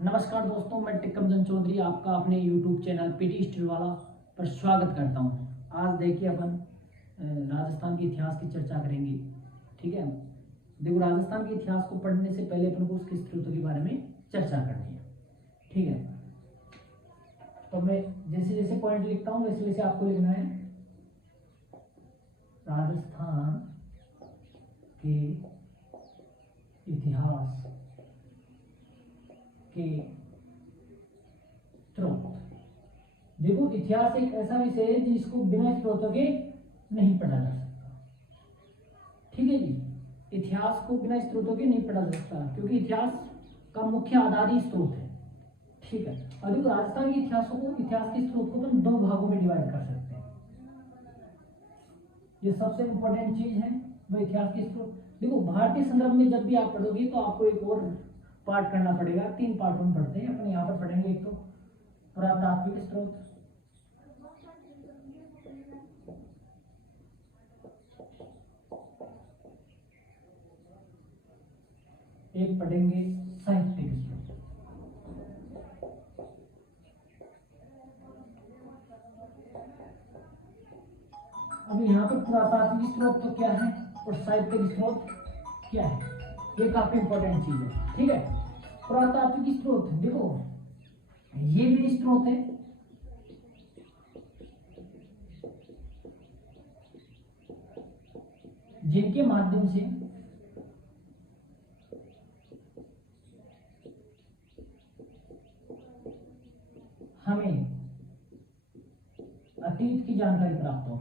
नमस्कार दोस्तों, मैं टिक्कमचंद चौधरी आपका अपने YouTube चैनल पीटी स्टिल वाला पर स्वागत करता हूं। आज देखिए अपन राजस्थान के इतिहास की चर्चा करेंगे। ठीक है, देखो राजस्थान के इतिहास को पढ़ने से पहले अपन को उसके स्रोतों के बारे में चर्चा करनी है। ठीक है, तो मैं जैसे जैसे पॉइंट लिखता हूँ वैसे वैसे आपको लिखना है। राजस्थान के इतिहास के स्रोत। देखो इतिहास एक ऐसा विषय है जिसको बिना स्रोतों के नहीं पढ़ा जा सकता। ठीक है जी, इतिहास को बिना स्रोतों के नहीं पढ़ा जा सकता क्योंकि इतिहास का मुख्य आधार ही स्रोत है। ठीक है, और देखो राजस्थान के इतिहास के स्रोत को अपन दो भागों में डिवाइड कर सकते हैं। ये सबसे इंपॉर्टेंट चीज है, वो इतिहास के स्रोत। देखो भारतीय संदर्भ में जब भी आप पढ़ोगे तो आपको एक और पार्ट करना पड़ेगा। 3 पार्ट में पढ़ते हैं अपन, यहाँ पर पढ़ेंगे। एक तो पुरातात्विक स्रोत, एक पढ़ेंगे साहित्यिक स्रोत। अब यहाँ पर पुरातात्विक स्रोत तो क्या है और साहित्यिक स्रोत क्या है, ये काफी इंपॉर्टेंट चीज है। ठीक है, पुरातात्विक स्रोत देखो ये भी स्रोत है, जिनके माध्यम से हमें अतीत की जानकारी प्राप्त हो।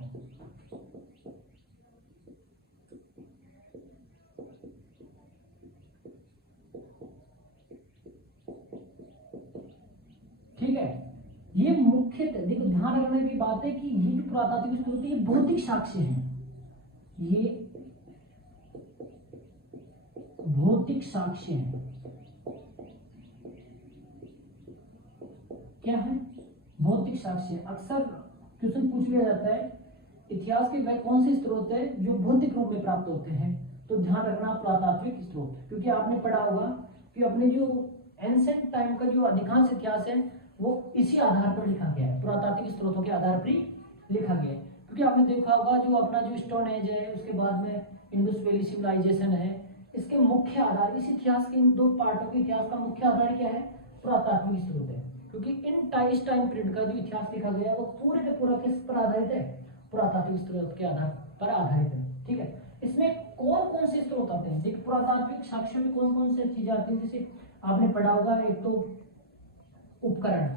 ठीक है, ये मुख्यतः देखो ध्यान रखने की बात है कि ये जो पुरातात्विक स्रोत है ये भौतिक साक्ष्य हैं। ये भौतिक साक्ष्य हैं। क्या है? भौतिक साक्ष्य। अक्सर क्वेश्चन पूछ लिया जाता है इतिहास के वह कौन से स्रोत है जो भौतिक रूप में प्राप्त होते हैं, तो ध्यान रखना पुरातात्विक स्रोत, क्योंकि आपने पढ़ा होगा कि अपने जो एंसेंट टाइम का जो अधिकांश इतिहास है वो इसी आधार पर लिखा गया है, पुरातात्विक स्रोतों के आधार पर ही लिखा गया है। क्योंकि आपने देखा होगा जो अपना जो स्टोन एज है, उसके बाद में इंडस वैली सिविलाइजेशन है, इसके मुख्य आधार इस इतिहास के इन 2 पार्टों के इतिहास का मुख्य आधार क्या है? पुरातात्विक स्रोत है। क्योंकि इस टाइम पीरियड का जो इतिहास लिखा गया है वो पूरे के पूरा किस पर आधारित है? पुरातात्विक स्रोत के आधार पर आधारित है। ठीक है, इसमें कौन कौन से स्रोत आते हैं? देखिए पुरातात्विक साक्ष्य में कौन कौन से चीजें आती हैं, जैसे आपने पढ़ा होगा एक तो उपकरण।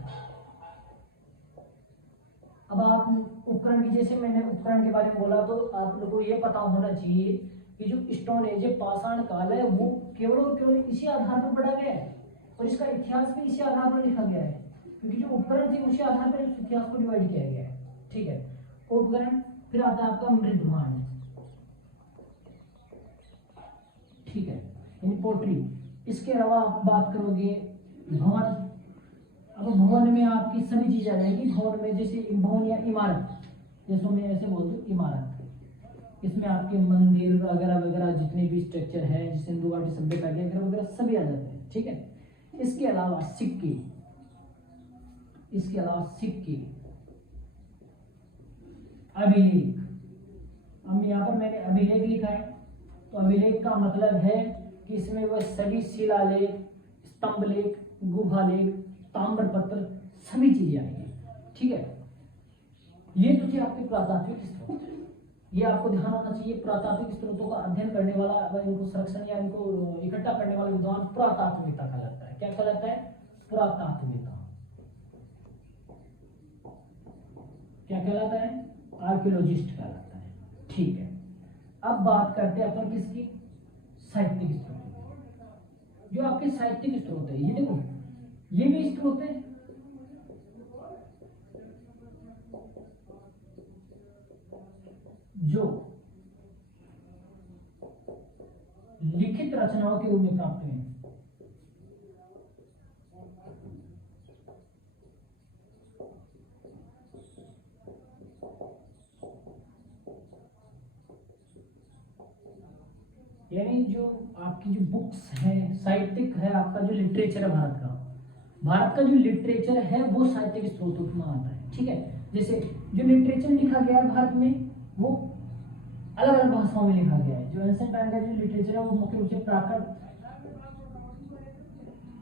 अब आप उपकरण की, जैसे मैंने उपकरण के बारे में बोला तो आप लोगों को ये पता होना चाहिए कि जो स्टोन एज पाषाण काल है वो केवल और केवल इसी आधार पर पढ़ा गया है और इसका इतिहास भी इसी आधार पर लिखा गया है, क्योंकि जो उपकरण थे उसी आधार पर इस इतिहास को डिवाइड किया गया है। ठीक है, उपकरण। फिर आता है आपका मृदभांड। ठीक है, इन पोट्री। इसके अलावा आप बात करोगे भवन। अब भवन में आपकी सभी चीजें आ जाएगी। भवन में जैसे भवन या इमारत, जैसे मैं ऐसे बोल दूं इमारत, इसमें आपके मंदिर वगैरह वगैरह जितने भी स्ट्रक्चर है, जैसे सिंधु घाटी सभ्यता के वगैरह वगैरह सभी आ जाते हैं। ठीक है, इसके अलावा सिक्के, अभिलेख। अब यहाँ पर मैंने अभिलेख लिखा है, तो अभिलेख का मतलब है कि इसमें वह सभी शिलालेख, स्तंभ लेख, गुफा लेख, ताम्रपत्र सभी चीजें आएंगी। ठीक है, ये तो थे आपके पुरातात्विक स्रोत। ये आपको ध्यान होना चाहिए, पुरातात्विक स्रोतों का अध्ययन करने वाला, इनको संरक्षण या इनको इकट्ठा करने वाला विद्वान पुरातात्विकता कहलाता है। क्या कहलाता है? पुरातात्विकता। क्या कहलाता है? आर्कियोलॉजिस्ट कहलाता है। ठीक है, अब बात करते हैं अपन किसकी? साहित्यिक स्रोत। जो आपके साहित्यिक स्रोत है, ये देखो ये भी स्रोत है। जो लिखित रचनाओं के रूप में प्राप्त हुए हैं। यानी जो आपकी जो बुक्स है, साहित्यिक है, आपका जो लिटरेचर है भारत का, भारत का जो लिटरेचर है वो साहित्यिक स्रोतों में आता है, ठीक है। जैसे जो लिटरेचर लिखा गया है भारत में वो अलग अलग भाषाओं में लिखा गया है। जो एंशिएंट टाइम का जो लिटरेचर है वो मुख्य रूप से प्राकृत,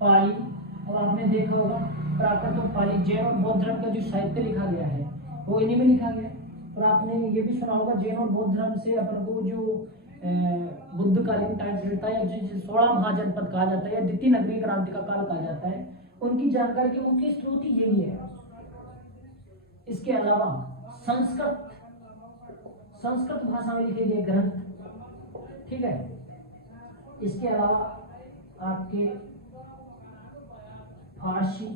पाली, और आपने देखा होगा प्राकृत और पाली, जैन और बौद्ध धर्म का जो साहित्य लिखा गया है वो इन्हीं में लिखा गया है। और आपने ये भी सुना होगा जैन और बौद्ध धर्म से अपन को जो बुद्धकालीन टाइम पीरियड था या जिसे 16 महाजनपद कहा जाता है या द्वितीय नगरीय क्रांति का काल कहा जाता है, उनकी जानकारी के मुख्य स्रोत ही यही है। इसके अलावा संस्कृत भाषा में लिखे गए ग्रंथ, ठीक है। इसके अलावा आपके फारसी,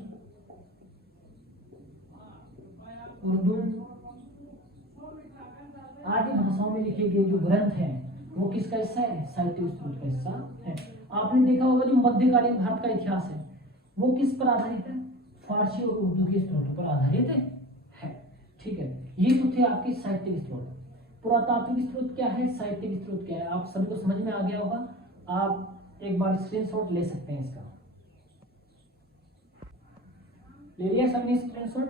उर्दू आदि भाषाओं में लिखे गए जो ग्रंथ हैं वो किसका हिस्सा है? साहित्य स्रोत का हिस्सा है। आपने देखा होगा जो मध्यकालीन भारत का इतिहास है वो किस पर आधारित है? फारसी और उर्दू के स्रोतों पर आधारित है, ठीक है। ये तो थे आपके साहित्यिक स्रोत। पुरातात्विक स्रोत क्या है, साहित्यिक स्रोत क्या है, आप सभी को समझ में आ गया होगा। आप एक बार स्क्रीनशॉट ले सकते हैं इसका। ले लिया सबने स्क्रीनशॉट?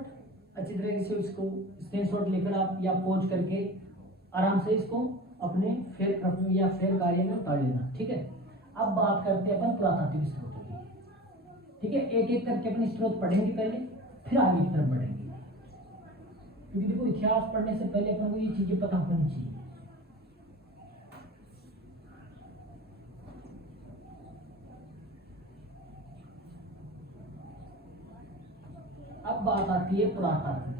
अच्छी तरीके से इसको स्क्रीनशॉट लेकर आप या पॉज करके आराम से इसको अपने फेर या फेर कार्य में उतार लेना, ठीक है। अब बात करते हैं अपन पुरातात्विक स्रोतों की, ठीक है। एक एक करके अपने स्रोत पढ़ेंगे पहले, फिर आगे की तरफ बढ़ेंगे, क्योंकि देखो इतिहास पढ़ने से पहले अपन को ये चीजें पता होनी चाहिए। अब बात आती है पुरातात्विक।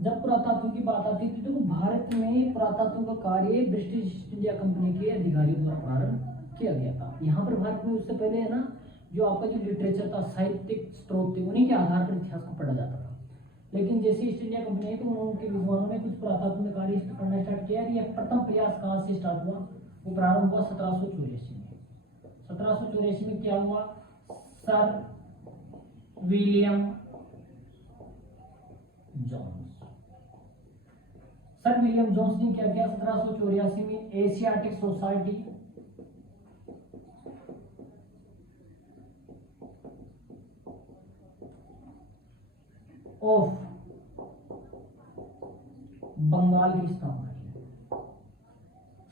जब पुरातत्व की बात आती है तो देखो भारत में पुरातत्व का कार्य ब्रिटिश ईस्ट इंडिया कंपनी के अधिकारियों द्वारा प्रारंभ किया गया था। यहाँ पर भारत में उससे पहले है ना जो आपका जो लिटरेचर था, साहित्यिक स्रोत थे, उन्हीं के आधार पर इतिहास को पढ़ा जाता था। लेकिन जैसे ईस्ट इंडिया कंपनी है तो उनके विद्वानों ने कुछ पुरातत्व में कार्य करना स्टार्ट किया। यह प्रथम प्रयास कहाँ से स्टार्ट हुआ? वो प्रारंभ हुआ 1784 में। 1784 में क्या हुआ? सर विलियम जोन्स ने क्या किया? 1784 में एशियाटिक सोसाइटी ऑफ बंगाल की स्थापना की।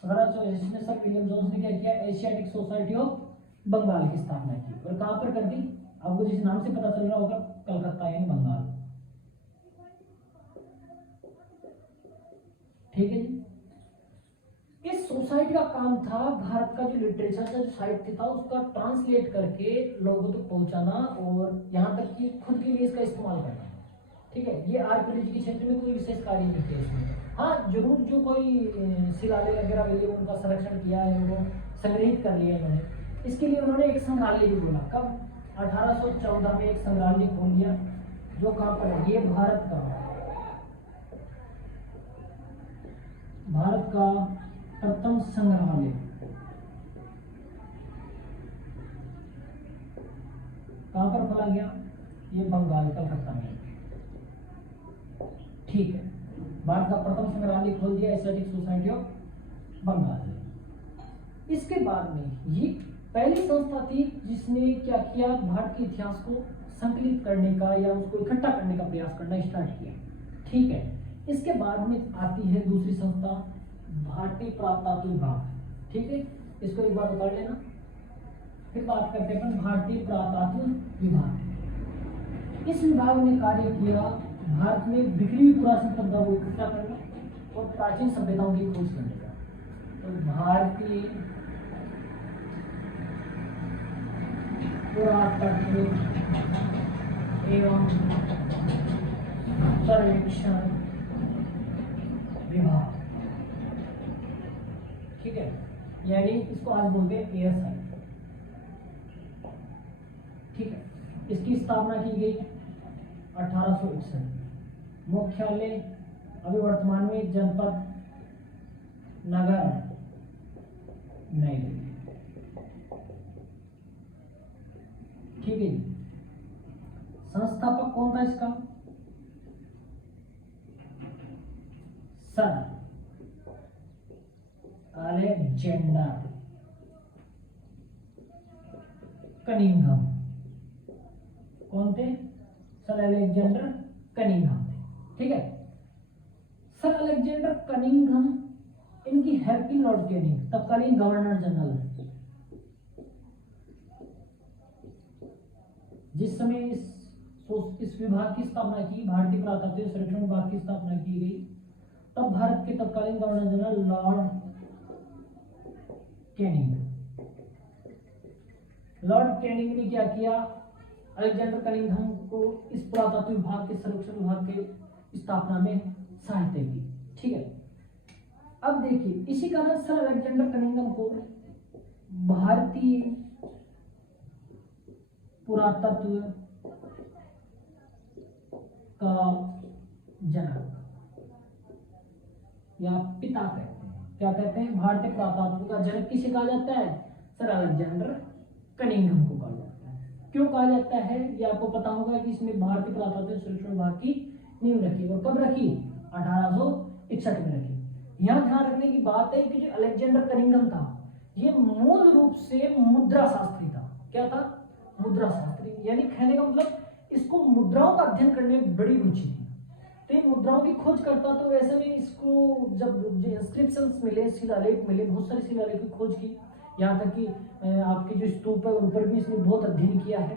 1784 में सर विलियम जोन्स ने क्या किया? एशियाटिक सोसाइटी ऑफ बंगाल की स्थापना की। और कहां पर कर दी? आपको जिस नाम से पता चल रहा होगा, कलकत्ता यानी बंगाल, ठीक है जी। इस सोसाइटी का काम था भारत का जो लिटरेचर का जो साहित्य था उसका ट्रांसलेट करके लोगों तक पहुंचाना और यहाँ तक कि खुद के लिए इसका इस्तेमाल करना, ठीक है। ये आर्कियोलॉजी के क्षेत्र में कोई विशेष कार्य नहीं किया इसमें। हाँ जरूर जो कोई शिलालेख वगैरह मिले उनका संरक्षण किया है, उनको संग्रहित कर लिया इन्होंने। इसके लिए उन्होंने एक संग्रहालय भी बोला। कब? 1814 में एक संग्रहालय खोल दिया जो कहाँ पर है? ये भारत का प्रथम संग्रहालय कहां पर खोला गया? ये बंगाल कलकत्ता में, ठीक है। भारत का प्रथम संग्रहालय खोल दिया एशियाटिक सोसाइटी ऑफ बंगाल। इसके बाद में ये पहली संस्था थी जिसने क्या किया? भारत के इतिहास को संकलित करने का या उसको इकट्ठा करने का प्रयास करना स्टार्ट किया, ठीक है। इसके बाद में आती है दूसरी संस्था भारतीय पुरातत्व विभाग, ठीक है। इसको एक बार उतार लेना। फिर बात करते हैं भारतीय पुरातत्व विभाग। इस विभाग ने कार्य किया भारत में बिखरी हुई पुरातन संपदा को इकट्ठा करना और प्राचीन सभ्यताओं की खोज करने का। तो भारतीय पुरातत्व एवं सर्वेक्षण विभाग, ठीक है, यानी इसको आज बोलते हैं एएसआई, ठीक है। इसकी स्थापना की गई 1861। मुख्यालय अभी वर्तमान में जनपद नगर नई दिल्ली, ठीक है। संस्थापक कौन था इसका? Sir Alexander Cunningham. कौन थे? सर अलेक्जेंडर कनिंघम थे। ठीक है, सर अलेक्जेंडर कनिंघम, इनकी हेल्प की लॉर्ड कैनिंग, तत्कालीन गवर्नर जनरल, जिस समय इस विभाग की स्थापना की, भारतीय पुरातत्व सर्वेक्षण विभाग की स्थापना की गई, तब भारत के तत्कालीन governor general Lord Canning, Lord Canning ने क्या किया? अलेक्जेंडर कनिंघम को इस पुरातत्व विभाग के सर्वेक्षण विभाग के स्थापना में सहायता की। ठीक है, अब देखिए इसी कारण सर अलेक्जेंडर कनिंघम को भारतीय पुरातत्व का जनक या पिता कहते हैं। क्या कहते हैं? भारतीय पुरातत्व का जनक किसे कहा जाता है? सर अलेक्जेंडर कनिंघम को कहा जाता है। क्यों कहा जाता है? ये आपको पता होगा कि इसने भारतीय पुरातत्व सर्वेक्षण विभाग की नींव रखी, और कब रखी? 1861 में रखी। यहाँ ध्यान रखने की बात है कि जो अलेक्जेंडर कनिंघम था, ये मूल रूप से मुद्रा शास्त्री था। क्या था? मुद्रा शास्त्री, यानी कहने का मतलब इसको मुद्राओं का अध्ययन करने में बड़ी रुचि थी। तो ये मुद्राओं की खोज करता, तो ऐसे में इसको जब इंस्क्रिप्शंस मिले, शिलालेख मिले, बहुत सारे शिलालेख की खोज की, यहाँ तक कि आपके जो स्तूप है उन पर भी इसने बहुत अध्ययन किया है।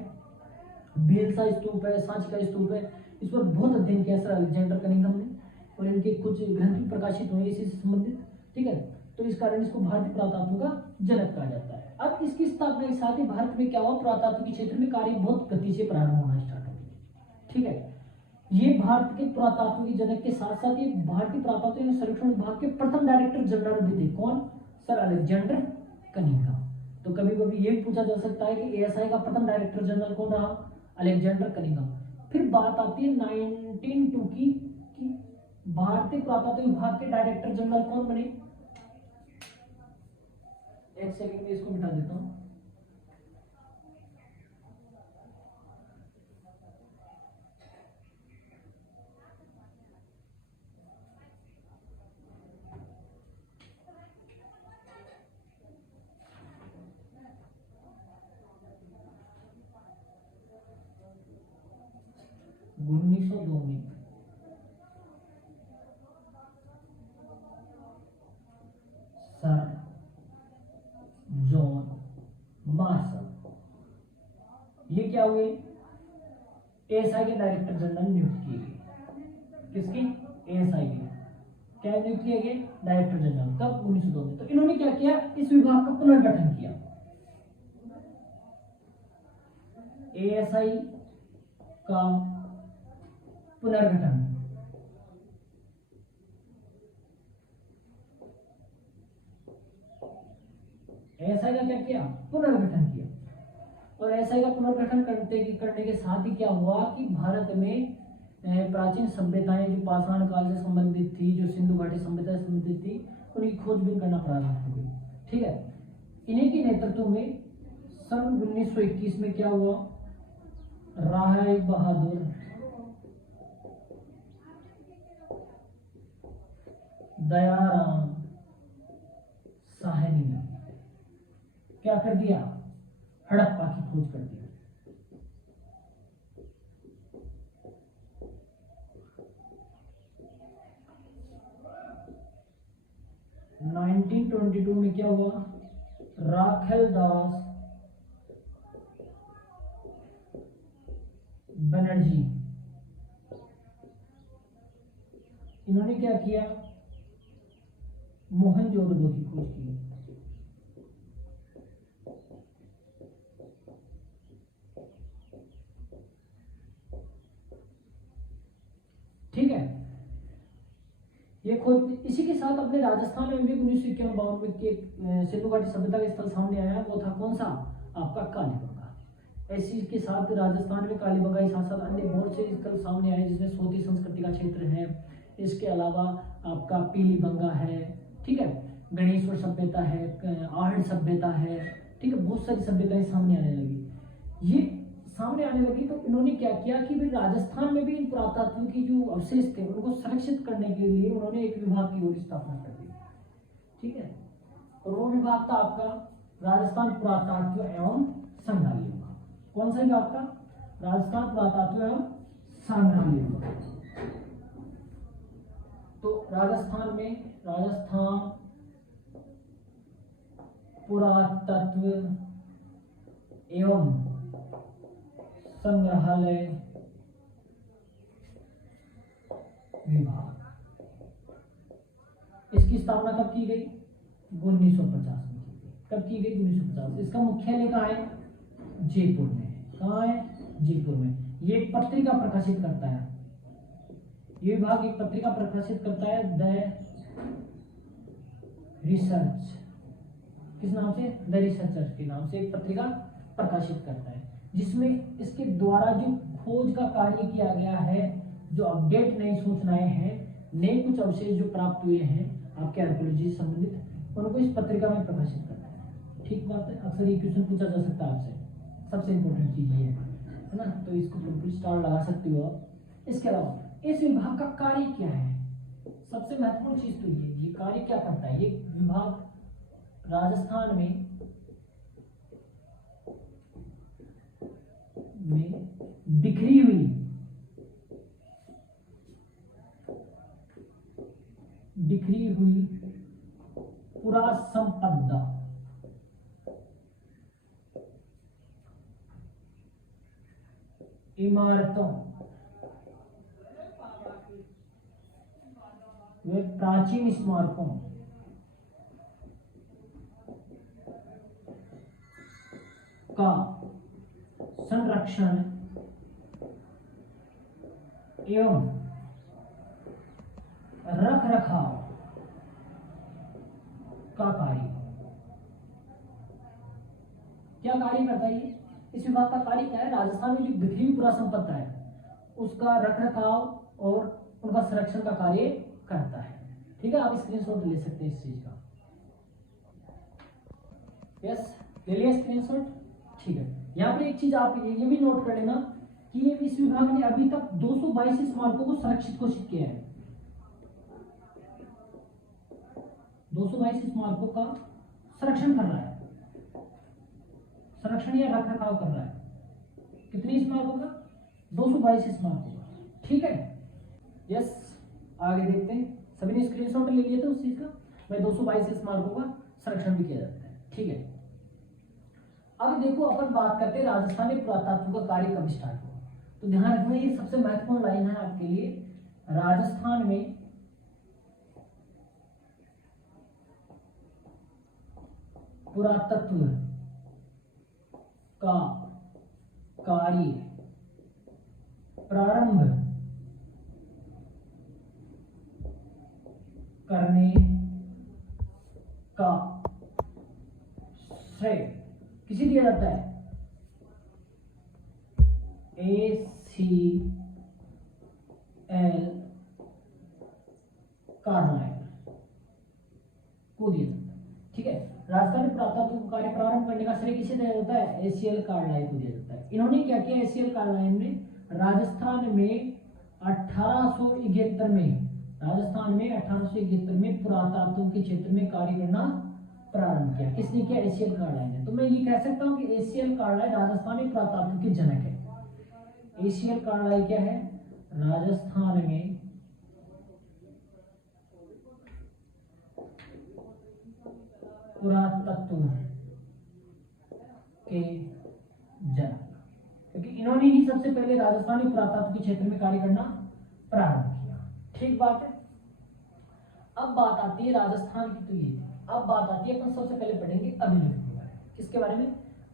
बेलसा स्तूप है, सांची का स्तूप है, इस पर बहुत अध्ययन किया सर अलेक्जेंडर कनिंघम ने, और इनके कुछ ग्रंथ प्रकाशित हुए इसी से संबंधित। ठीक है, तो इस कारण इसको भारतीय पुरातत्व का जनक कहा जाता है। अब इसकी स्थापना के साथ ही भारत में क्या हुआ? पुरातत्व के क्षेत्र में कार्य बहुत गति से प्रारंभ होना स्टार्ट हो गया। ठीक है, ये भारत के पुरातत्व के जनक के साथ साथ ये भारतीय पुरातत्व सर्वेक्षण विभाग के प्रथम डायरेक्टर जनरल भी थे। कौन? Sir Alexander Cunningham. तो कभी कभी ये पूछा जा सकता है कि एएसआई का प्रथम डायरेक्टर जनरल कौन रहा? Alexander Cunningham. फिर बात आती है 1902 की कि भारतीय पुरातत्व विभाग के डायरेक्टर जनरल कौन बने? एक सेकंड में इसको मिटा देता हूं। उन्नीस सौ दो में सर जॉन मार्शल, ये क्या हुए? एएसआई के डायरेक्टर जनरल नियुक्त किए गए। किसके? एएसआई के। क्या नियुक्त किए गए? Director general. कब? 1902 में। तो इन्होंने क्या किया? इस विभाग का पुनर्गठन किया। एएसआई का पुनर्गठन, एएसआई का क्या किया? पुनर्गठन किया। और एएसआई का पुनर्गठन करने के साथ ही क्या हुआ कि भारत में प्राचीन सभ्यताएं जो पाषाण काल से संबंधित थी, जो सिंधु घाटी सभ्यता से संबंधित थी, उनकी खोजबीन करना प्रारंभ हो गई। ठीक है, इन्हीं के नेतृत्व में सन 1921 में क्या हुआ? राय बहादुर दयाराम साहनी ने क्या कर दिया? हड़प्पा की खोज कर दी। 1922 में क्या हुआ? राखेल दास बनर्जी, इन्होंने क्या किया? मोहनजोदड़ो की खोज की। ठीक है, ये खोज इसी के साथ अपने राजस्थान में भी 1951 में के सिंधु घाटी सभ्यता का स्थल सामने आया। वो था कौन सा? आपका कालीबंगा। इसी के साथ राजस्थान में कालीबंगा के साथ साथ अन्य बहुत से स्थल सामने आए, जिसमें सोती संस्कृति का क्षेत्र है। इसके अलावा आपका पीलीबंगा है, ठीक है, गणेश्वर सभ्यता है, आहड़ सभ्यता है, ठीक है, बहुत सारी सभ्यताएं सामने आने लगी। ये सामने आने लगी तो इन्होंने क्या किया कि भाई राजस्थान में भी इन पुरातत्व की जो अवशेष थे उनको संरक्षित करने के लिए उन्होंने एक विभाग की ओर स्थापना कर दी। ठीक है, और वो विभाग था आपका राजस्थान पुरातत्व एवं संग्रहालय। कौन सा विभाग का? राजस्थान पुरातत्व एवं संग्रहालय विभाग। तो राजस्थान पुरातत्व एवं संग्रहालय विभाग, इसकी स्थापना कब की गई? 1950 में की गई। कब की गई? 1950। इसका मुख्यालय कहाँ है? जयपुर में। कहाँ है? जयपुर में। ये एक पत्रिका प्रकाशित करता है, ये विभाग एक पत्रिका प्रकाशित करता है, द रिसर्च, किस नाम से? द रिसर्चर के नाम से एक पत्रिका प्रकाशित करता है, जिसमें इसके द्वारा जो खोज का कार्य किया गया है, जो अपडेट नई सूचनाएं हैं, नए कुछ अवशेष जो प्राप्त हुए हैं आपके आर्कियोलॉजी से संबंधित, उनको इस पत्रिका में प्रकाशित करता है। ठीक बात है। अक्सर ये क्वेश्चन पूछा जा सकता है आपसे, सबसे इंपॉर्टेंट चीज ये है ना, तो इसको बिल्कुल स्टार लगा सकते हो आप। इसके अलावा इस विभाग का कार्य क्या है? सबसे महत्वपूर्ण चीज तो ये कार्य क्या करता है? ये विभाग राजस्थान में बिखरी हुई पुरा संपदा इमारतों व प्राचीन स्मारकों का संरक्षण एवं रख रखाव का कार्य। क्या कार्य करता है ये? इस विभाग का कार्य क्या है? राजस्थान में जो बिखरी हुई पुरा संपदा है उसका रख रखाव और उनका संरक्षण का कार्य करता है। ठीक है, आप स्क्रीनशॉट ले सकते हैं इस चीज का। यस, ले लिया स्क्रीनशॉट? ठीक है। यहाँ पे एक चीज आप ये भी नोट कर लेना कि इस विभाग ने अभी तक 222 स्मारकों को संरक्षित घोषित किया है। 222 स्मारकों का संरक्षण कर रहा है, संरक्षण या रख रखाव कर रहा है। कितनी स्मारकों का? 222 स्मारकों का। ठीक है, यस, आगे देखते हैं। सभी ने स्क्रीनशॉट ले लिए थे उस चीज का। भाई 222 स्मारकों का संरक्षण भी किया जाता है। ठीक है, अब देखो अपन बात करते हैं राजस्थान में पुरातत्व का कार्य कब स्टार्ट हुआ। तो ध्यान रखना, ये सबसे महत्वपूर्ण लाइन है आपके लिए। राजस्थान में पुरातत्व का कार्य प्रारंभ करने का श्रेय किसे दिया जाता है? ACL कार्लाइल को दिया जाता है। ठीक है, राजस्थान में पुरातत्व कार्य प्रारंभ करने का श्रेय किसे दिया जाता है? ACL कार्लाइल को दिया जाता है। इन्होंने क्या किया? ACL कार्लाइल ने राजस्थान में 1871 में पुरातत्व के क्षेत्र में कार्य करना प्रारंभ किया। किसने किया? ACL कार्लाइल ने। तो मैं ये कह सकता हूं कि ACL कार्लाइल राजस्थान में पुरातत्व के जनक है। ACL कार्लाइल क्या है? राजस्थान में पुरातत्व के जनक, क्योंकि इन्होंने ही सबसे पहले राजस्थान में पुरातत्व के क्षेत्र में कार्य करना प्रारंभ किया। ठीक बात है। अब बात आती है राजस्थान की, तो ये थी। अब बात आती है, अपन सबसे पहले पढ़ेंगे अभिलेखों के बारे में। किसके बारे में?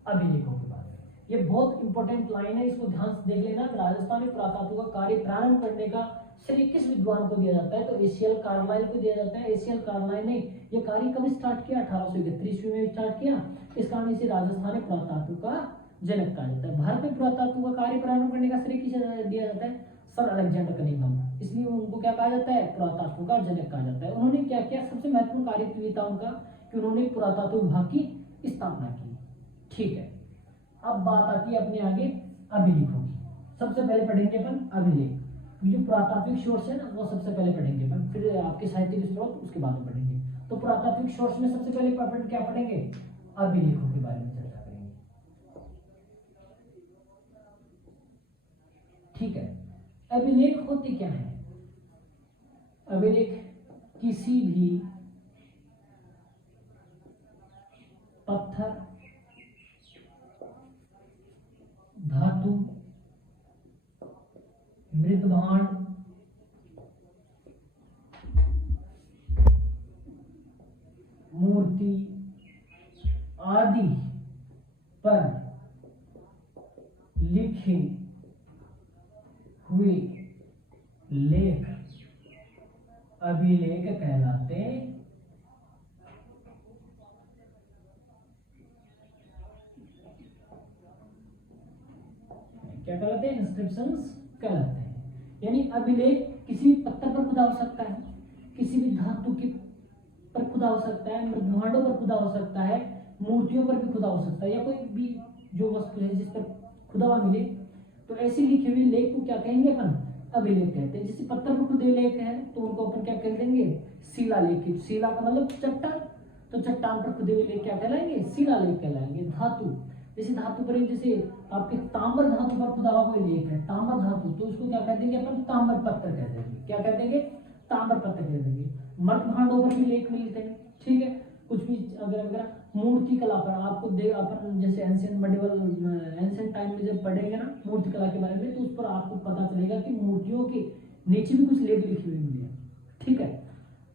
अभिलेखों के बारे में। ये बहुत इंपॉर्टेंट लाइन है, इसको ध्यान से देख लेना। राजस्थान में पुरातत्व का कार्य प्रारंभ करने का श्रेय किस विद्वान को दिया जाता है? तो ACL कार्लाइल को दिया जाता है। ACL कार्लाइल ने ये कार्य कब स्टार्ट किया? 1831 ईस्वी में स्टार्ट किया। इस कारण इसे राजस्थान में पुरातत्व का जनक कहा जाता है। भारत में पुरातत्व का कार्य प्रारंभ करने का श्रेय किसे दिया जाता है? Sir Alexander Cunningham. इसलिए उनको क्या कहा जाता है? पुरातत्व का जनक कहा जाता है। उन्होंने क्या किया? सबसे महत्वपूर्ण कार्य था उनका कि उन्होंने पुरातत्व विभाग की स्थापना की। ठीक है, अब बात आती है अपने आगे अभिलेखों की। सबसे पहले पढ़ेंगे अपन अभिलेख। जो पुरातात्विक सोर्स है ना, वो सबसे पहले पढ़ेंगे अपन, फिर आपके साहित्यिक स्रोत उसके बाद में पढ़ेंगे। तो पुरातात्विक सोर्स में सबसे पहले अपन क्या पढ़ेंगे? अभिलेखों के बारे में चर्चा करेंगे। ठीक है। अभिलेख होते क्या है? अभिलेख किसी भी पत्थर, धातु, मृदभांड, मूर्ति आदि पर लिखे हुए लेख अभिलेख कहलाते हैं। क्या कहलाते हैं? इंस्क्रिप्शंस कहलाते हैं। यानी अभिलेख किसी भी पत्थर पर खुदा हो सकता है, किसी भी धातु के पर खुदा हो सकता है, मृदभांडों पर खुदा हो सकता है, मूर्तियों पर भी खुदा हो सकता है, या कोई भी जो वस्तु है जिस पर खुदावा मिले, तो ऐसे लिखे हुए लेख को क्या कहेंगे? अपन अभिलेख कहते हैं। जैसे पत्थर पर खुदे लेख है तो उनको अपन क्या कह देंगे? शिलालेख। शिला का मतलब चट्टान, तो चट्टान पर खुदे हुए लेख क्या कहलाएंगे? शिलालेख कहलाएंगे। धातु, जैसे धातु पर, जैसे आपके तांबर धातु पर खुदा हुआ कोई लेख है, तांबर धातु, तो उसको क्या कह देंगे अपन? तांबर पत्थर कह देंगे। क्या कह देंगे? तांबर पत्थर कह देंगे। मृदभांडों पर भी लेख मिलते हैं, ठीक है। कुछ भी अगर मूर्ति कला पर आपको दे, अपन जैसे एंशिएंट मेडिवल एंशिएंट टाइम में जब पढ़ेंगे ना मूर्ति कला के बारे में, तो उस पर आपको पता चलेगा कि मूर्तियों के नीचे भी कुछ लेख लिखे हुए मिले, ठीक है।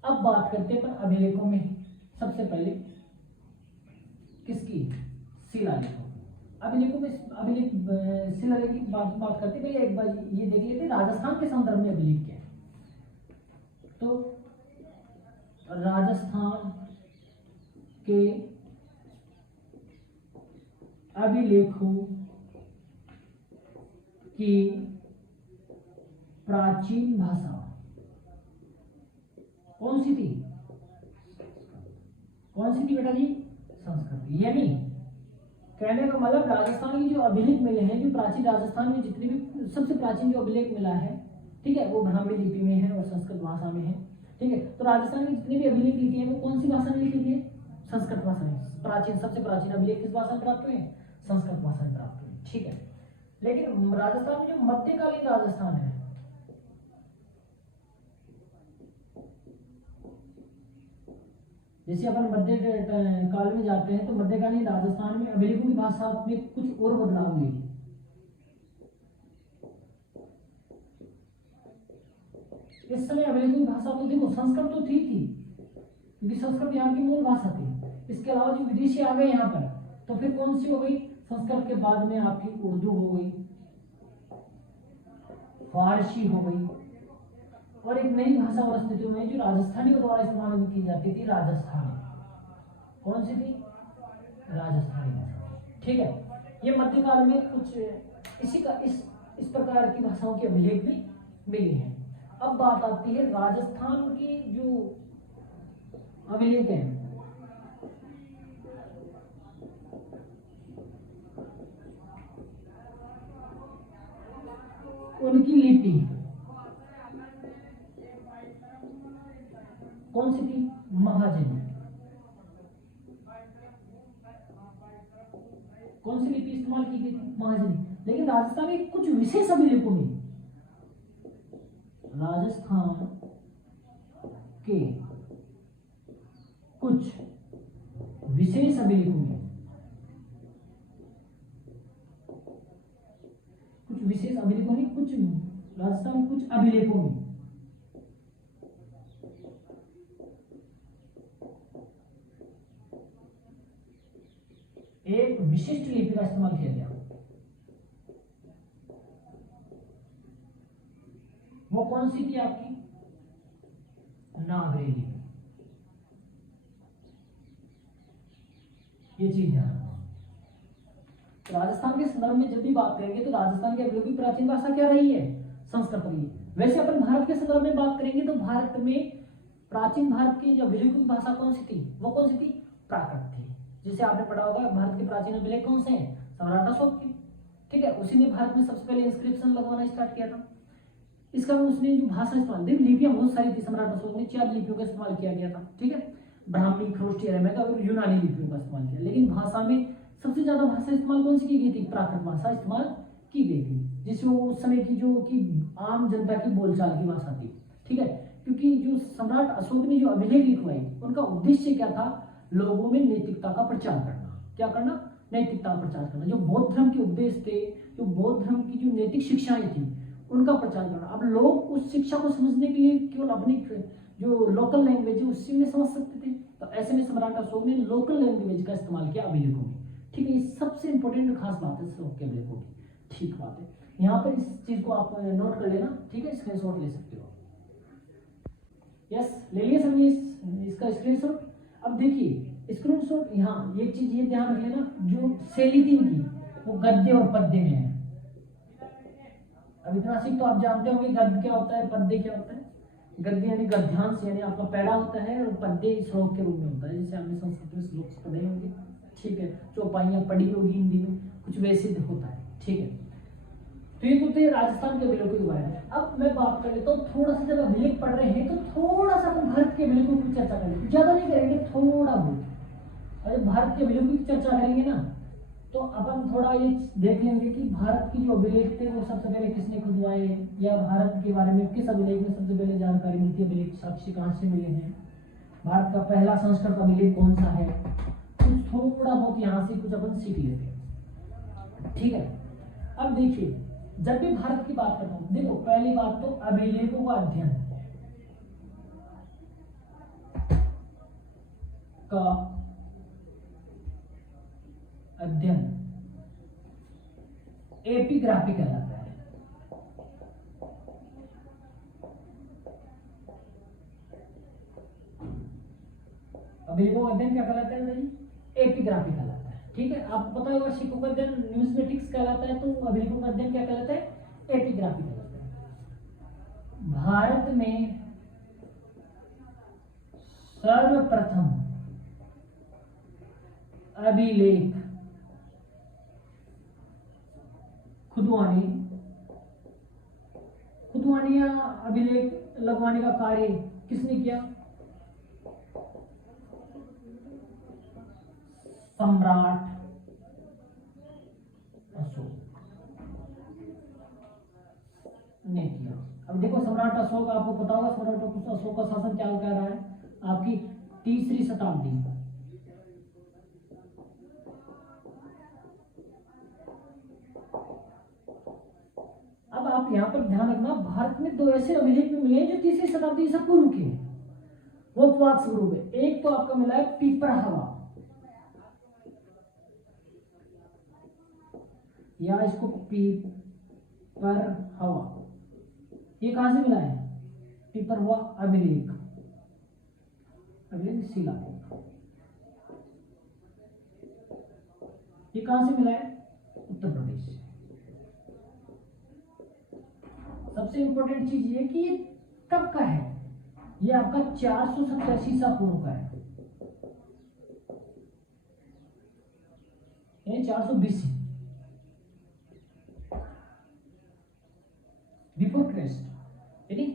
अब बात करते हैं अपन अभिलेखों में, सबसे पहले किसकी? शिलालेखों। अभिलेखों में अभिलेख शिलालेख की बात करते पहले एक बार ये देख लेते राजस्थान के संदर्भ में अभिलेख क्या है। तो राजस्थान के अभिलेखों की प्राचीन भाषा कौन सी थी? कौन सी थी बेटा जी? संस्कृत। यानी कहने का मतलब राजस्थान की जो अभिलेख मिले हैं, जो प्राचीन राजस्थान में जितने भी सबसे प्राचीन जो अभिलेख मिला है, ठीक है, वो ब्राह्मी लिपि में है और संस्कृत भाषा में है, ठीक है। तो राजस्थान में जितने भी अभिलेख लिखे हैं वो कौन सी भाषा में लिखे गए? संस्कृत भाषा में। प्राचीन, सबसे प्राचीन अभिलेख किस भाषा में प्राप्त हुए? संस्कृत भाषा में प्राप्त हुए, ठीक है। लेकिन राजस्थान में जो मध्यकालीन राजस्थान है, जैसे अपन मध्य काल में जाते हैं तो मध्यकालीन राजस्थान में अभिलेखों की भाषा में कुछ और बदलाव हुए। इस समय अभिलेखों की भाषा तो देखो संस्कृत तो थी क्योंकि संस्कृत यहाँ की मूल भाषा थी। इसके अलावा जो विदेशी आ गए यहाँ पर, तो फिर कौन सी हो गई? संस्कृत के बाद में आपकी उर्दू हो गई, फारसी हो गई, और एक नई भाषा और अस्तित्व में जो राजस्थानियों द्वारा इस्तेमाल की जाती थी, राजस्थानी। कौन सी थी? राजस्थानी भाषा, ठीक है। ये मध्यकाल में कुछ इसी का इस प्रकार की भाषाओं के अभिलेख भी मिले हैं। अब बात आती है राजस्थान की जो अभिलेख हैं, उनकी लिपि कौन सी थी? महाजनी। कौन सी लिपि इस्तेमाल की गई थी? महाजनी। लेकिन राजस्थान में कुछ विशेष अभिलेखों में, राजस्थान के कुछ विशेष अभिलेखों में, कुछ विशेष अभिलेखों में, कुछ राजस्थान में कुछ अभिलेखों में एक विशिष्ट लिपि का इस्तेमाल किया गया। वो कौन सी थी आपकी? नागरी लिपि। ये चीज ध्यान रखना। राजस्थान के संदर्भ में जब भी बात करेंगे तो राजस्थान की अभिलेखों की प्राचीन भाषा क्या रही है? संस्कृत रही है। वैसे अपन भारत के संदर्भ में बात करेंगे तो भारत में प्राचीन भारत की जो अभिलेखों की भाषा कौन सी थी? वो कौन सी थी? प्राकृत थी। जैसे आपने पढ़ा होगा भारत के प्राचीन अभिलेख कौन से हैं? सम्राट अशोक के, ठीक है। उसी ने भारत में सबसे पहले इंस्क्रिप्शन लगवाना स्टार्ट किया था। इसका उसने जो भाषा इस्तेमाल, देखिए लिपियां बहुत सारी थी। सम्राट अशोक ने 4 लिपियों का इस्तेमाल किया गया था, ठीक है। ब्राह्मी, खरोष्टी, अरेमेक और यूनानी लिपियों का इस्तेमाल किया। लेकिन भाषा में सबसे ज्यादा भाषा इस्तेमाल कौन सी की गई थी? प्राकृत भाषा इस्तेमाल की गई थी। जिससे वो उस समय की जो कि आम जनता की बोलचाल की भाषा थी, ठीक है। क्योंकि जो सम्राट अशोक ने जो अभिलेख लिखवाई, उनका उद्देश्य क्या था, लोगों में नैतिकता का प्रचार करना। क्या करना, नैतिकता का प्रचार करना। जो बौद्ध धर्म के उपदेश थे, जो बौद्ध धर्म की जो नैतिक शिक्षाएं थी, उनका प्रचार करना। अब लोग उस शिक्षा को समझने के लिए केवल अपनी जो लोकल लैंग्वेज है उसी में समझ सकते थे, तो ऐसे में सम्राट अशोक ने लोकल लैंग्वेज का इस्तेमाल किया अभिलेखों में, ठीक है। ये सबसे इंपॉर्टेंट खास बात है अशोक के अभिलेखों की, ठीक बात है। यहाँ पर इस चीज को आप नोट कर लेना, ठीक है, स्क्रीनशॉट ले सकते हो। यस, ले लिया सभी इसका स्क्रीनशॉट। अब देखिए स्क्रीनशॉट, यहाँ एक चीज ये ध्यान रख लेना, जो शैली थी इनकी वो गद्य और पद्य में है। अब इतना सीख तो आप जानते होंगे गद्य क्या होता है, पद्य क्या होता है। गद्य यानी गद्यांश, यानी आपका पैरा होता है, और पद्य श्लोक के रूप में होता है, जैसे हमने संस्कृत में श्लोक पढ़े होंगे, ठीक है, चौपाइयां पढ़ी होगी हिंदी में, कुछ वैसे होता है, ठीक है। तो ये तो थे राजस्थान के अभिलेखों के बारे में। अब मैं बात कर लेता हूँ थोड़ा सा, जब अभिलेख पढ़ रहे हैं तो थोड़ा सा अपन भारत के अभिलेखों की चर्चा करेंगे, ज्यादा नहीं करेंगे, थोड़ा बहुत। अरे भारत के अभिलेखों की चर्चा करेंगे ना, तो अपन थोड़ा ये देख लेंगे कि भारत की जो अभिलेख थे वो सबसे पहले किसने खुदवाए, या भारत के बारे में किस अभिलेख में सबसे पहले जानकारी मिलती है, अभिलेख साक्ष्य कहाँ से मिले हैं, भारत का पहला संस्कृत अभिलेख कौन सा है, कुछ थोड़ा बहुत यहाँ से कुछ अपन सीख लेते हैं, ठीक है। अब देखिए जब भी भारत की बात करता हूं, देखो पहली बात तो अभिलेखों का अध्ययन एपिग्राफी कहलाता है। अभिलेखों का अध्ययन क्या कहलाता है भाई, एपिग्राफी कहलाता है, ठीक है। आपको पता होगा सिक्कों का अध्ययन न्यूमिस्मेटिक्स कहलाता है, तो अभिलेखों का अध्ययन क्या कहलाता है, एपिग्राफी कहलाता है। भारत में सर्वप्रथम अभिलेख खुदवानी या अभिलेख लगवाने का कार्य किसने किया, सम्राट अशोक ने किया। अब देखो सम्राट अशोक, आपको पता होगा सम्राट अशोक का शासन क्या कह रहा है, आपकी 3री शताब्दी। अब आप यहाँ पर ध्यान रखना, भारत में 2 ऐसे अभिलेख में मिले हैं जो 3री शताब्दी से पूर्व के हैं, वो उपवाद स्वरूप है। एक तो आपका मिला है पिपरहवा, या इसको पीपर हवा, ये कहां से मिला है, पीपर हुआ अभिलेख, शिलालेख, ये कहां से मिला है, उत्तर प्रदेश से। सबसे इंपॉर्टेंट चीज ये कि ये कब का है, ये आपका 487 ईसा पूर्व का है, ये 420 बिफोर क्राइस्ट, यानी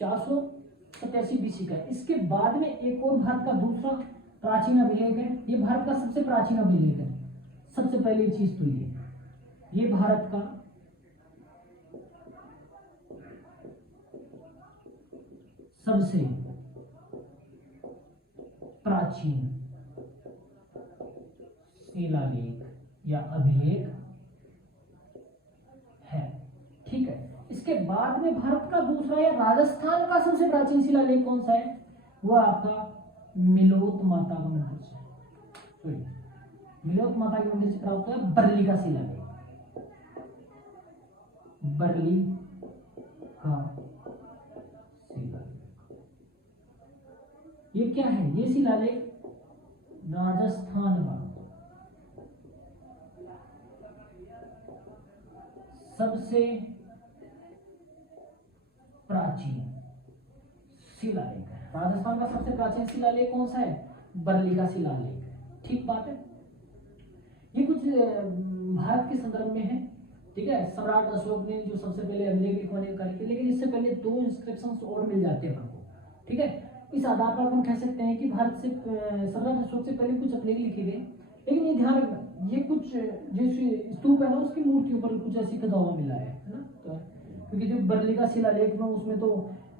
487 बीसी का। इसके बाद में एक और भारत का दूसरा प्राचीन अभिलेख है, ये भारत का सबसे प्राचीन अभिलेख है। सबसे पहली चीज तो ये भारत का सबसे प्राचीन शिलालेख या अभिलेख है, ठीक है। इसके बाद में भारत का दूसरा या राजस्थान का सबसे प्राचीन शिलालेख कौन सा है, वो आपका मिलोत माता का मंदिर से, मिलोत माता के मंदिर से प्राप्त हुआ बरली का शिलालेख, बरली का शिलालेख। ये क्या है, ये शिलालेख राजस्थान का सबसे प्राचीन शिलालेख है। राजस्थान का सबसे प्राचीन शिलालेख कौन सा है, बरली का शिलालेख है, ठीक बात है। ये कुछ भारत के संदर्भ में है, ठीक है। सम्राट अशोक ने जो सबसे पहले अभिलेख लिखवाने का कार्य किया, लेकिन इससे पहले 2 इंस्क्रिप्शंस और मिल जाते हैं आपको, ठीक है। इस आधार पर हम कह सकते हैं कि भारत से सम्राट अशोक से पहले कुछ अभिलेख लिखे गए, लेकिन ये ध्यान रखना, ये कुछ जैसे स्तूप है ना, उसकी मूर्तियों पर कुछ ऐसी खदावा मिला है ना, क्योंकि जो बरली का शिलालेख में उसमें तो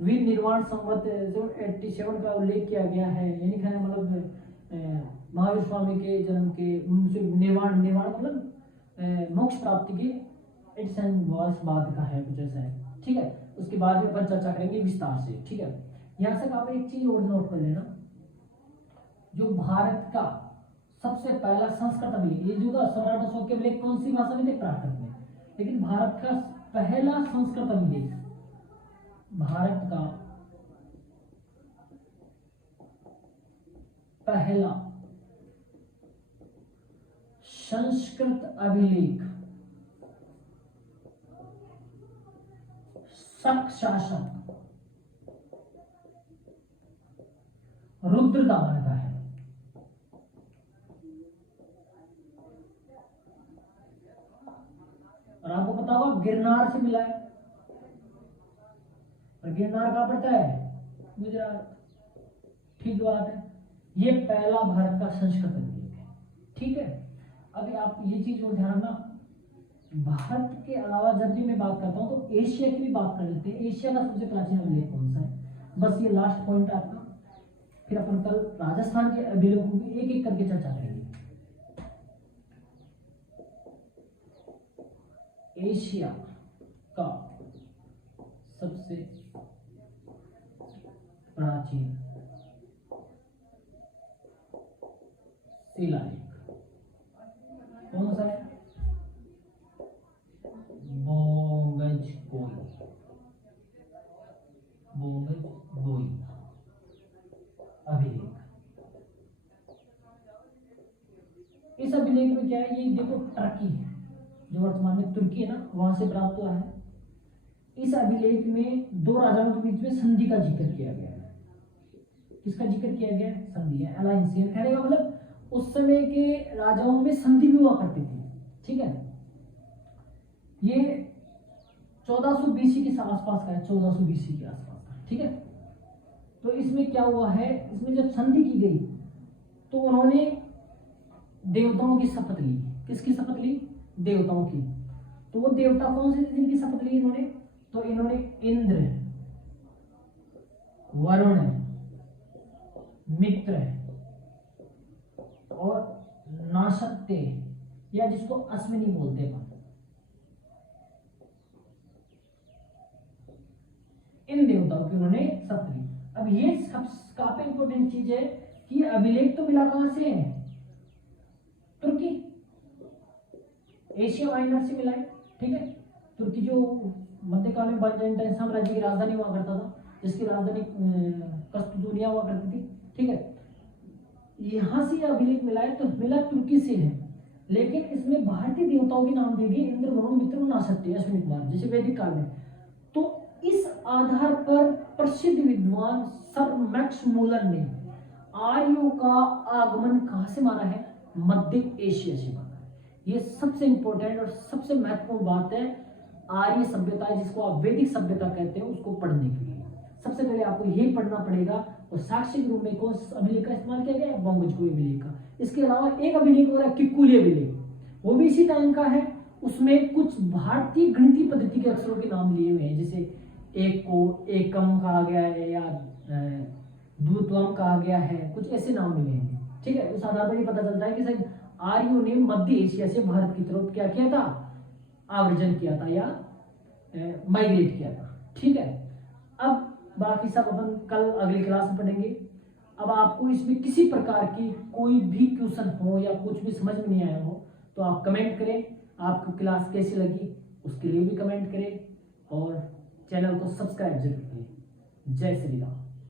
वीर निर्वाण संवत जो 87 का उल्लेख किया गया है, यानी कहने मतलब महावीर स्वामी के जन्म के निर्वाण निर्वाण मतलब मोक्ष प्राप्ति की 87 वर्ष बाद का है, कुछ ऐसा है। ठीक है, उसके बाद में अपन चर्चा करेंगे विस्तार से। ठीक है, यहाँ से आप एक चीज और नोट कर लेना, जो भारत का सबसे पहला संस्कृत अभिलेख, ये जो सम्राट अशोक के अभिलेख कौन सी भाषा में थे? प्राकृत में। लेकिन भारत का पहला संस्कृत अभिलेख, भारत का पहला संस्कृत अभिलेख शक शासक रुद्रदामन का है। और आपको पता होगा गिरनार से मिला है, और गिरनार कहां पड़ता है? गुजरात। ठीक बात है, ये पहला भारत का संस्कृत अभिलेख है। ठीक है, अभी आप ये चीज और ध्यान रखना, भारत के अलावा जब भी मैं बात करता हूं तो एशिया की भी बात कर लेते हैं। एशिया का सबसे प्राचीन अभिलेख कौन सा है? बस ये लास्ट पॉइंट है आपका, फिर अपन कल राजस्थान के अभिलेखों की एक एक करके चर्चा करेंगे। एशिया का सबसे प्राचीन शिलालेख कौन सा है? बोंगजगोई। बोंगजगोई अभिलेख। इस अभिलेख में क्या है? ये देखो टर्की है, जो वर्तमान में तुर्की है ना, वहां से प्राप्त हुआ है। इस अभिलेख में दो राजाओं के बीच में संधि का जिक्र किया गया है। किसका जिक्र किया गया है? संधि है, अलायंस। कहने का मतलब उस समय के राजाओं में संधि भी हुआ करती थी। ठीक है, ये 1400 बीसी के आसपास का है, 1400 बीसी के आसपास का। ठीक है, तो इसमें क्या हुआ है? इसमें जब संधि की गई तो उन्होंने देवताओं की शपथ ली। किसकी शपथ ली? देवताओं की। तो वो देवता कौन से थे जिनकी शपथ ली इन्होंने? तो इन्होंने इंद्र, वरुण, मित्र और नासत्य, या जिसको अश्विनी बोलते हैं, इन देवताओं की उन्होंने शपथ ली। अब ये सब काफी इंपॉर्टेंट चीज है कि अभिलेख तो मिला कहां से है? तुर्की, एशिया माइनर से मिला है। ठीक है, तुर्की जो मध्यकाल में बाइजेंटाइन साम्राज्य की राजधानी हुआ करता था, जिसकी राजधानी कस्तूरिया हुआ करती थी। ठीक है, यहां से अभिलेख मिला है, तो मिला तुर्की से है, लेकिन इसमें भारतीय देवताओं के नाम दिए गए, इंद्र, वरुण, मित्र और नासत्य, अश्विनी कुमार, जैसे वैदिक काल में। तो इस आधार पर प्रसिद्ध विद्वान सर मैक्स मूलर ने आर्यों का आगमन कहां से माना है? मध्य एशिया से माना है। ये सबसे इंपॉर्टेंट और सबसे महत्वपूर्ण बात है आर्य सभ्यता, जिसको आप वैदिक सभ्यता कहते हैं, उसको पढ़ने के लिए सबसे पहले आपको यही पढ़ना पड़ेगा। और साक्ष्य के रूप में कौन अभिलेख का इस्तेमाल किया गया है? बोंगजगोई अभिलेख का। इसके अलावा एक अभिलेख हो रहा है किकुली अभिलेख, वो भी इसी टाइम का है। उसमें कुछ भारतीय गणितीय पद्धति के अक्षरों के नाम लिए हुए हैं, जैसे एक को एकम कहा गया है या द्वित्वम कहा गया है, कुछ ऐसे नाम मिले हैं। ठीक है, उस आधार पर ये पता चलता है कि शायद आर्यों ने मध्य एशिया से भारत की तरफ क्या किया था? आवर्जन किया था या माइग्रेट किया था। ठीक है, अब बाकी सब अपन कल अगली क्लास में पढ़ेंगे। अब आपको इसमें किसी प्रकार की कोई भी क्वेश्चन हो या कुछ भी समझ में नहीं आया हो तो आप कमेंट करें। आपको क्लास कैसी लगी उसके लिए भी कमेंट करें, और चैनल को सब्सक्राइब जरूर करें। जय श्री राम।